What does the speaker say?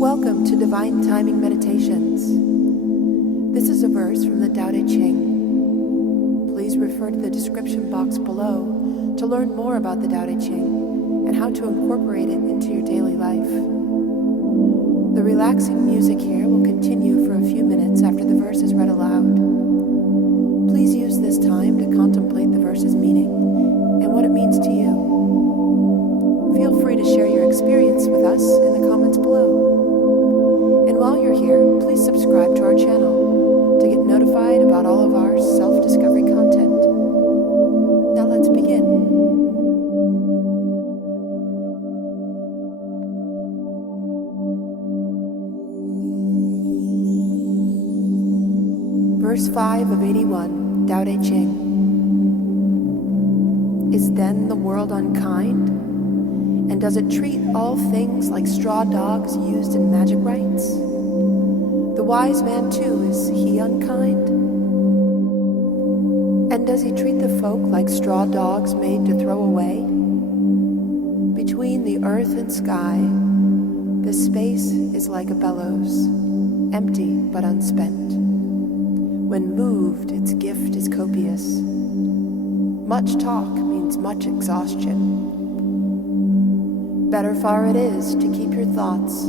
Welcome to Divine Timing Meditations. This is a verse from the Tao Te Ching. Please refer to the description box below to learn more about the Tao Te Ching and how to incorporate it into your daily life. The relaxing music here will continue for a few minutes after the verse is read aloud. Please use this time to contemplate the verse's meaning and what it means to you. Feel free to share your experience with us in the comments below. And while you're here, please subscribe to our channel to get notified about all of our self-discovery content. Now let's begin. Verse 5 of 81, Tao Te Ching. Is then the world unkind? And does it treat all things like straw dogs used in magic rites? The wise man too, is he unkind? And does he treat the folk like straw dogs made to throw away? Between the earth and sky, the space is like a bellows, empty but unspent. When moved, its gift is copious. Much talk means much exhaustion. Better far it is to keep your thoughts